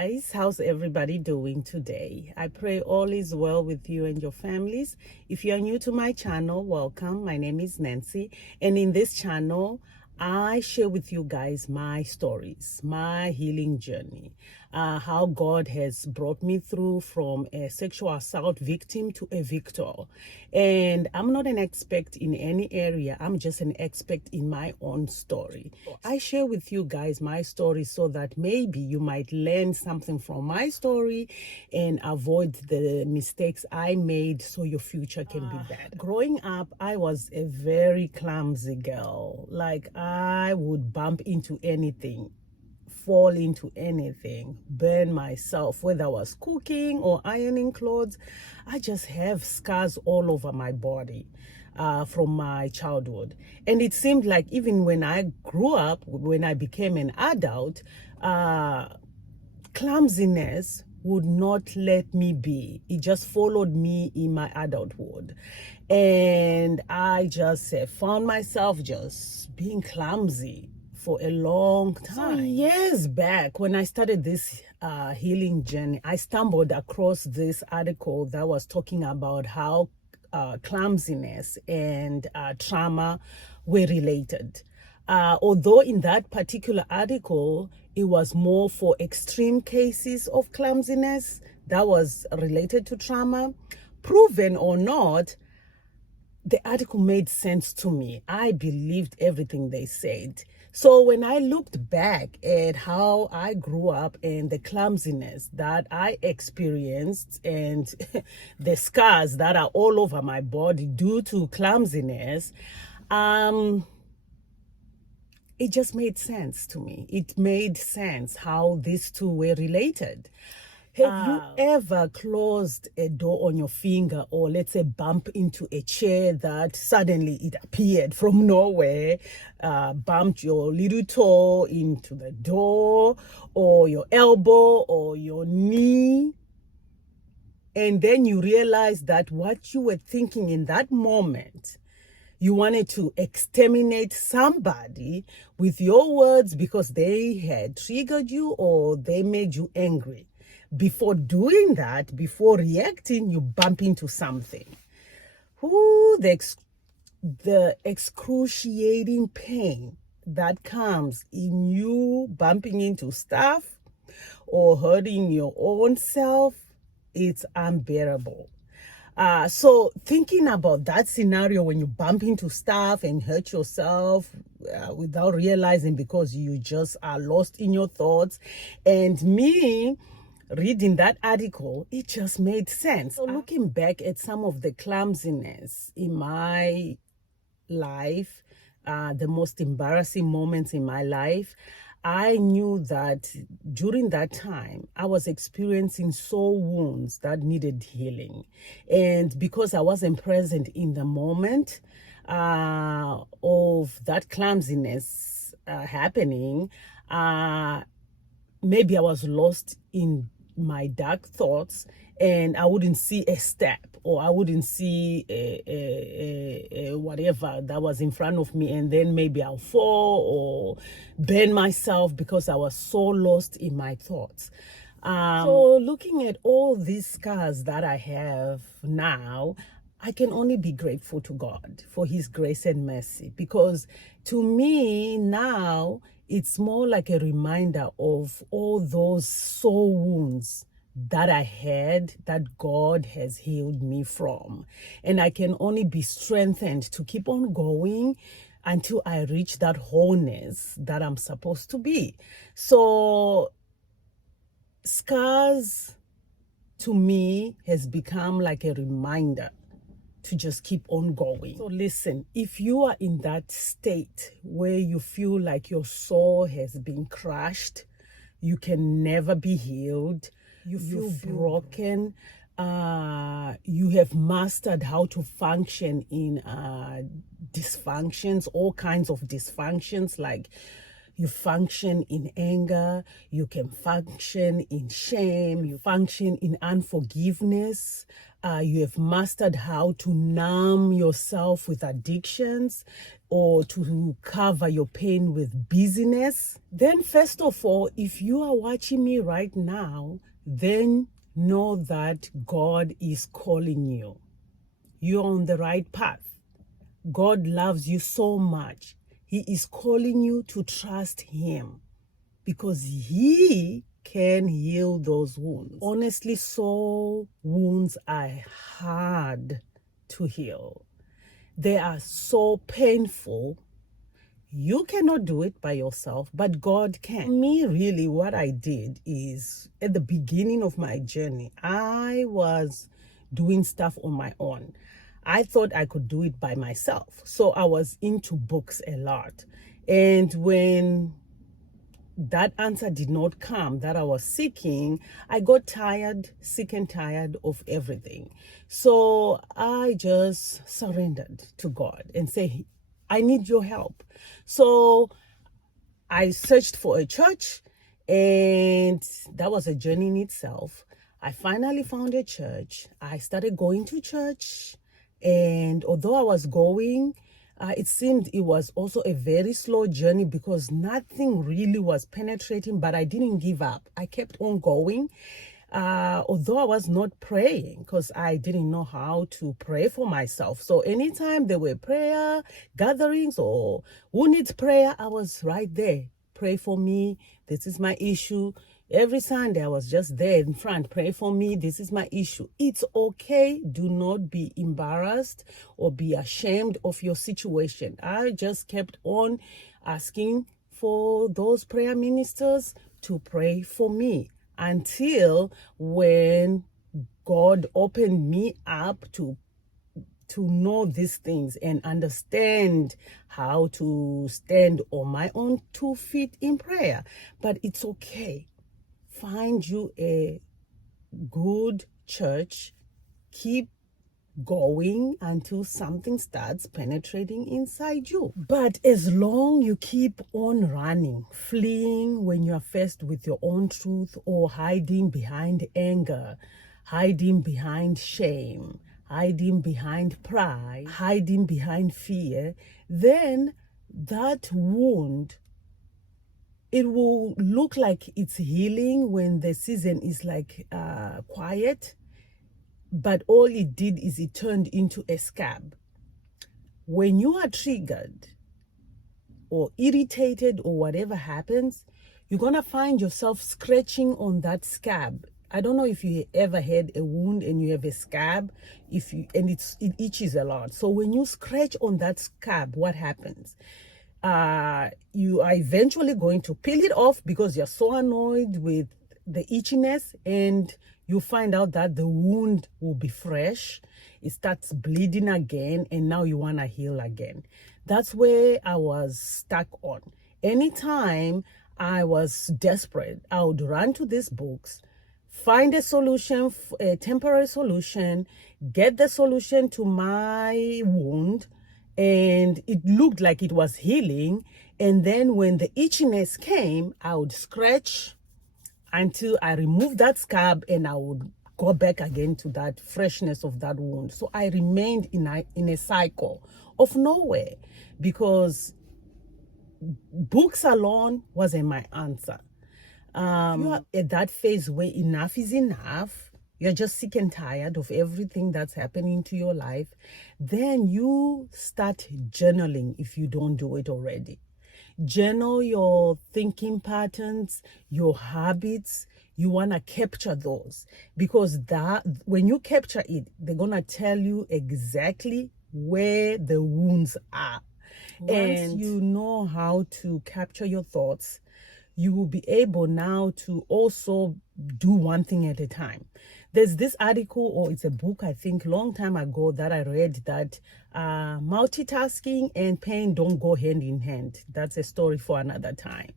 guys, how's everybody doing today? I pray all is well with you and your families. If you are new to my channel, welcome. My name is Nancy, and in this channel I share with you guys my stories, my healing journey, how God has brought me through from a sexual assault victim to a victor. And I'm not an expert in any area, I'm just an expert in my own story. I share with you guys my story so that maybe you might learn something from my story and avoid the mistakes I made so your future can be better. Growing up, I was a very clumsy girl. Like, I would bump into anything, fall into anything, burn myself, whether I was cooking or ironing clothes. I just have scars all over my body from my childhood. And it seemed like even when I grew up, when I became an adult, clumsiness would not let me be. It just followed me in my adulthood. And I just found myself just being clumsy for a long time. So years back, when I started this healing journey, I stumbled across this article that was talking about how clumsiness and trauma were related. Although in that particular article, it was more for extreme cases of clumsiness that was related to trauma, proven or not, the article made sense to me. I believed everything they said. So when I looked back at how I grew up and the clumsiness that I experienced and the scars that are all over my body due to clumsiness, it just made sense to me. It made sense how these two were related. Have you ever closed a door on your finger, or let's say bump into a chair that suddenly it appeared from nowhere, bumped your little toe into the door, or your elbow or your knee, and then you realize that what you were thinking in that moment, you wanted to exterminate somebody with your words because they had triggered you or they made you angry. Before doing that, before reacting, you bump into something. Ooh, the excruciating pain that comes in you bumping into stuff or hurting your own self, it's unbearable. So thinking about that scenario when you bump into stuff and hurt yourself without realizing because you just are lost in your thoughts, and me reading that article, it just made sense. So looking back at some of the clumsiness in my life, the most embarrassing moments in my life, I knew that during that time, I was experiencing soul wounds that needed healing. And because I wasn't present in the moment of that clumsiness happening, maybe I was lost in my dark thoughts and I wouldn't see a step, or I wouldn't see a whatever that was in front of me, and then maybe I'll fall or burn myself because I was so lost in my thoughts. So looking at all these scars that I have now, I can only be grateful to God for his grace and mercy, because to me now, it's more like a reminder of all those soul wounds that I had that God has healed me from. And I can only be strengthened to keep on going until I reach that wholeness that I'm supposed to be. So scars to me has become like a reminder to just keep on going. So listen, if you are in that state where you feel like your soul has been crushed, you can never be healed, you feel broken, you have mastered how to function in dysfunctions, all kinds of dysfunctions, like you function in anger, you can function in shame, you function in unforgiveness, you have mastered how to numb yourself with addictions, or to cover your pain with busyness, then first of all, if you are watching me right now, then know that God is calling you. You're on the right path. God loves you so much. He is calling you to trust Him because He can heal those wounds. Honestly, soul wounds are hard to heal. They are so painful. You cannot do it by yourself, but God can. Me, really, what I did is at the beginning of my journey, I was doing stuff on my own. I thought I could do it by myself. So I was into books a lot. And when that answer did not come that I was seeking, I got tired, sick and tired of everything. So I just surrendered to God and say, I need your help. So I searched for a church, and that was a journey in itself. I finally found a church. I started going to church, and although I was going, it seemed it was also a very slow journey because nothing really was penetrating, but I didn't give up. I kept on going. Although I was not praying because I didn't know how to pray for myself. So anytime there were prayer gatherings or who needs prayer, I was right there. Pray for me. This is my issue. Every Sunday, I was just there in front. Pray for me. This is my issue. It's okay. Do not be embarrassed or be ashamed of your situation. I just kept on asking for those prayer ministers to pray for me until when God opened me up to know these things and understand how to stand on my own 2 feet in prayer. But it's okay. Find you a good church. Keep going until something starts penetrating inside you. But as long you keep on running, fleeing when you are faced with your own truth, or hiding behind anger, hiding behind shame, hiding behind pride, hiding behind fear, then that wound, it will look like it's healing when the season is like quiet, but all it did is it turned into a scab. When you are triggered or irritated or whatever happens, you're gonna find yourself scratching on that scab. I don't know if you ever had a wound and you have a scab, and it itches a lot. So when you scratch on that scab, what happens? You are eventually going to peel it off because you're so annoyed with the itchiness, and you find out that the wound will be fresh. It starts bleeding again, and now you want to heal again. That's where I was stuck on. Anytime I was desperate, I would run to these books, find a solution, a temporary solution, get the solution to my wound, and it looked like it was healing. And then when the itchiness came, I would scratch until I removed that scab, and I would go back again to that freshness of that wound. So I remained in a cycle of nowhere because books alone wasn't my answer. You are at that phase where enough is enough. You're just sick and tired of everything that's happening to your life. Then you start journaling if you don't do it already. Journal your thinking patterns, your habits. You want to capture those, because that when you capture it, they're going to tell you exactly where the wounds are. Once you know how to capture your thoughts, you will be able now to also do one thing at a time. There's this article, or it's a book, I think, long time ago that I read, that multitasking and pain don't go hand in hand. That's a story for another time.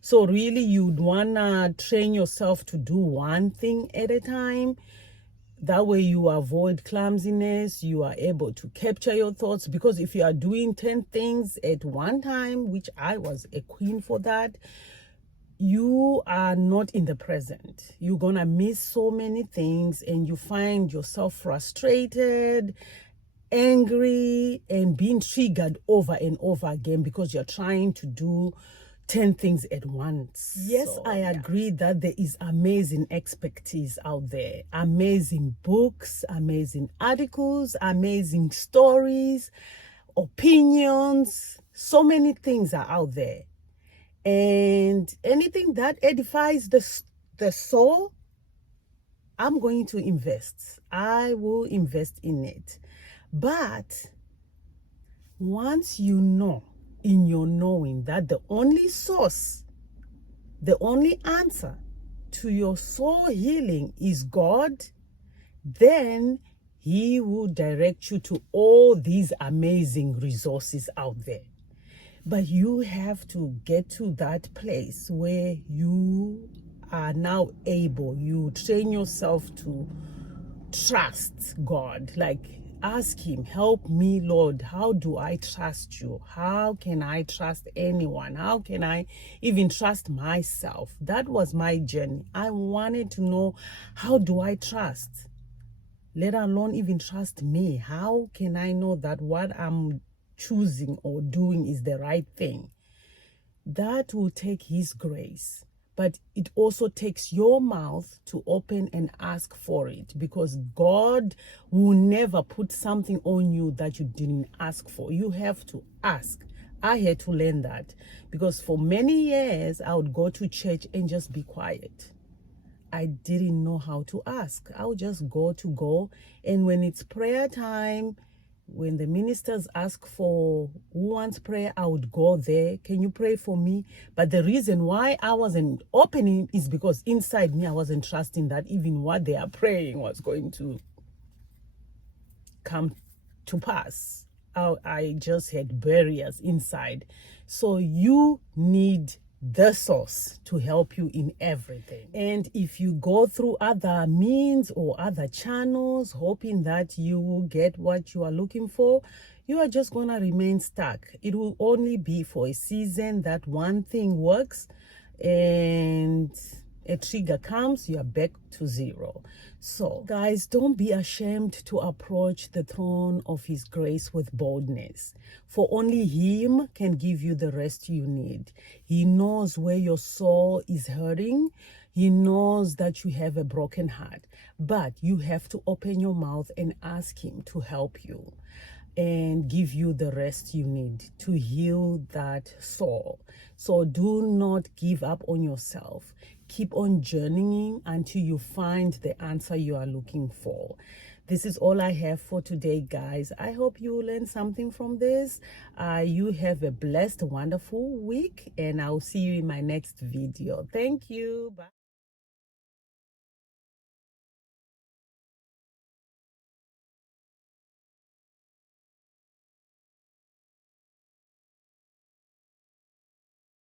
So really, you'd want to train yourself to do one thing at a time. That way you avoid clumsiness. You are able to capture your thoughts, because if you are doing 10 things at one time, which I was a queen for that, you are not in the present. You're gonna miss so many things, and you find yourself frustrated. angry and being triggered over and over again because you're trying to do 10 things at once. Yes, so, I agree that there is amazing expertise out there, amazing books, amazing articles, amazing stories, opinions. So many things are out there. And anything that edifies the soul, I'm going to invest. I will invest in it. But once you know in your knowing that the only source, the only answer to your soul healing is God, then He will direct you to all these amazing resources out there. But you have to get to that place where you are now able, you train yourself to trust God. Like, ask Him, help me, Lord. How do I trust you? How can I trust anyone? How can I even trust myself? That was my journey. I wanted to know, how do I trust? Let alone even trust me. How can I know that what I'm choosing or doing is the right thing? That will take His grace. But it also takes your mouth to open and ask for it, because God will never put something on you that you didn't ask for. You have to ask. I had to learn that, because for many years I would go to church and just be quiet. I didn't know how to ask. I would just go. And when it's prayer time, when the ministers ask for who wants prayer, I would go there. Can you pray for me? But the reason why I wasn't opening is because inside me, I wasn't trusting that even what they are praying was going to come to pass. I just had barriers inside. So you need the source to help you in everything. And if you go through other means or other channels hoping that you will get what you are looking for, you are just going to remain stuck. It will only be for a season that one thing works, and a trigger comes, you are back to zero. So guys, don't be ashamed to approach the throne of His grace with boldness, for only Him can give you the rest you need. He knows where your soul is hurting. He knows that you have a broken heart, but you have to open your mouth and ask Him to help you and give you the rest you need to heal that soul. So do not give up on yourself. Keep on journeying until you find the answer you are looking for. This is all I have for today, guys. I hope you learned something from this. You have a blessed, wonderful week, and I'll see you in my next video. Thank you. Bye.